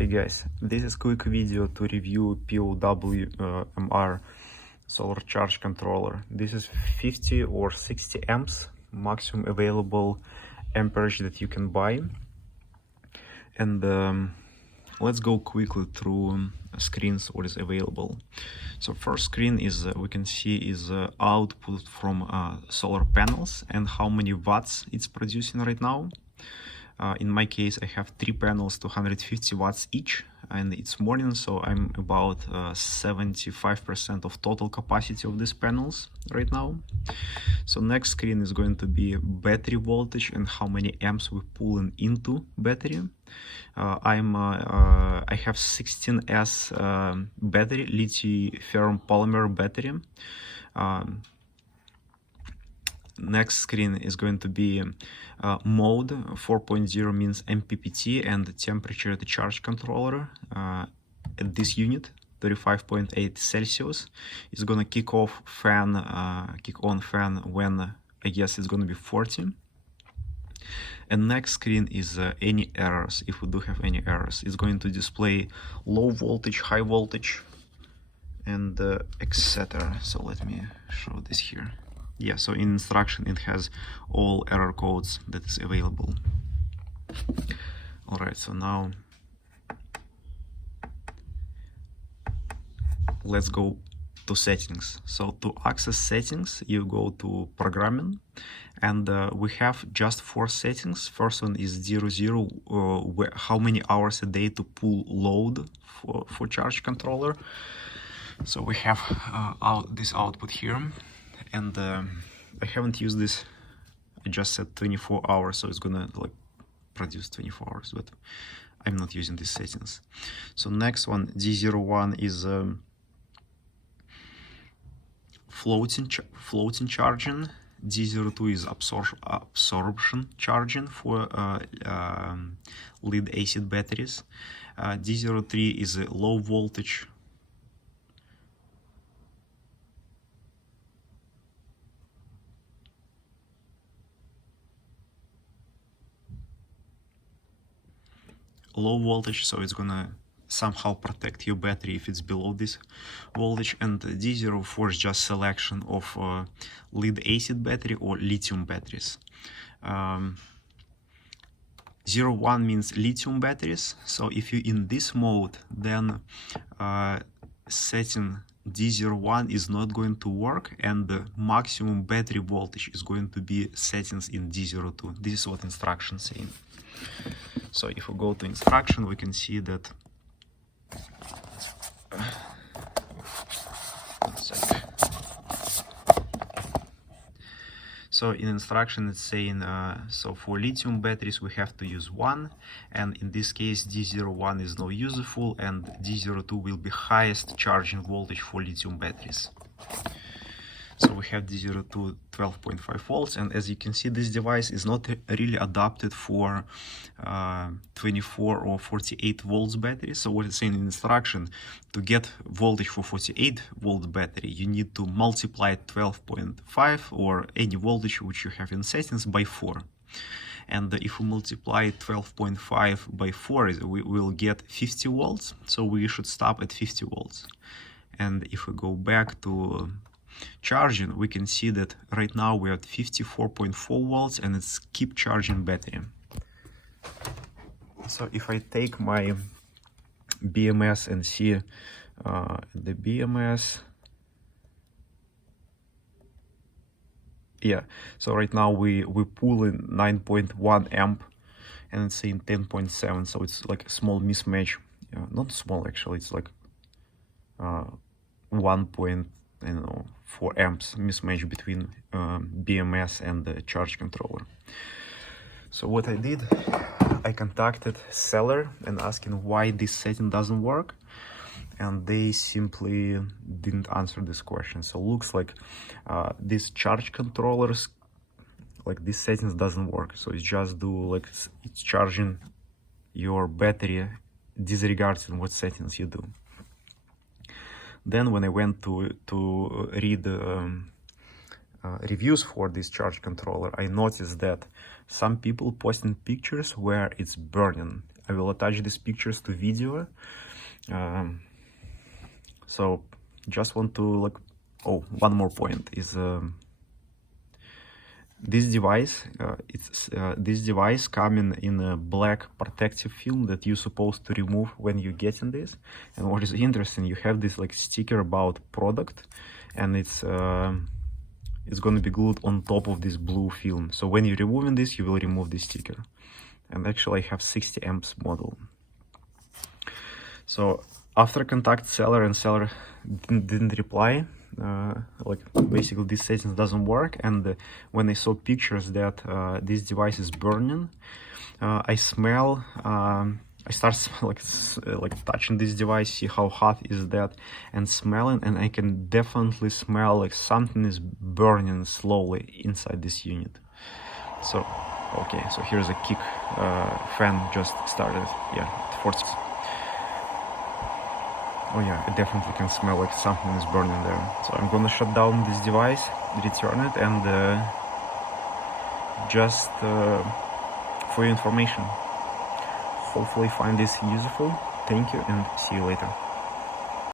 Hey guys, this is quick video to review PowMr solar charge controller. This is 50 or 60 amps maximum available amperage that you can buy. And let's go quickly through screens what is available. So first screen is we can see is output from solar panels and how many watts it's producing right now. In my case, I have 3 panels, 250 watts each, and it's morning, so I'm about 75% of total capacity of these panels right now. So next screen is going to be battery voltage and how many amps we pull into battery. I have 16S battery, lithium polymer battery. Next screen is going to be mode 4.0 means MPPT and temperature the charge controller at this unit 35.8 Celsius is gonna kick on fan when I guess it's gonna be 40. And next screen is any errors. If we do have any errors, it's going to display low voltage, high voltage, and etc. So let me show this here. Yeah, so in instruction it has all error codes that is available. All right, so now let's go to settings. So to access settings, you go to programming, and we have just 4 settings. First one is 00, how many hours a day to pull load for charge controller. So we have this output here. And I haven't used this. I just set 24 hours, so it's gonna like produce 24 hours, but I'm not using these settings. So next one, D01 is floating charging. D02 is absorption charging for lead acid batteries. D03 is a low voltage. Low voltage, so it's gonna somehow protect your battery if it's below this voltage. And D04 is just selection of lead acid battery or lithium batteries. 01 means lithium batteries, so if you're in this mode, then setting D01 is not going to work, and the maximum battery voltage is going to be settings in D02. This is what instructions saying. So if we go to instruction, we can see that so in instruction it's saying so for lithium batteries we have to use 1, and in this case D01 is not useful, and D02 will be highest charging voltage for lithium batteries. So we have D02 12.5 volts, and as you can see, this device is not really adapted for 24 or 48 volts battery. So what it's saying in instruction, to get voltage for 48 volt battery, you need to multiply 12.5 or any voltage which you have in settings by 4. And if we multiply 12.5 by 4, we will get 50 volts. So we should stop at 50 volts. And if we go back to charging, we can see that right now we're at 54.4 volts and it's keep charging battery. So if I take my BMS and see the BMS, yeah, so right now we pull in 9.1 amp and it's saying 10.7, so it's like a small mismatch. Not small actually, it's like 1.4 amps mismatch between BMS and the charge controller. So what I did, I contacted seller and asking why this setting doesn't work, and they simply didn't answer this question. So looks like these charge controllers, like these settings doesn't work. So it's just do like it's charging your battery disregarding what settings you do. Then when I went to read reviews for this charge controller, I noticed that some people posting pictures where it's burning. I will attach these pictures to video. So just want to one more point is this device. This device coming in a black protective film that you're supposed to remove when you're getting this. And what is interesting, you have this sticker about product, and it's going to be glued on top of this blue film. So when you're removing this, you will remove this sticker. And actually I have 60 amps model. So after contact seller and seller didn't reply, basically this setting doesn't work. And when I saw pictures that this device is burning, I start touching this device, see how hot is that, and smelling, and I can definitely smell something is burning slowly inside this unit. So okay, so here's a kick fan just started. Yeah, 40. Oh yeah, I definitely can smell something is burning there. So I'm gonna shut down this device, return it, and just for your information. Hopefully find this useful. Thank you and see you later.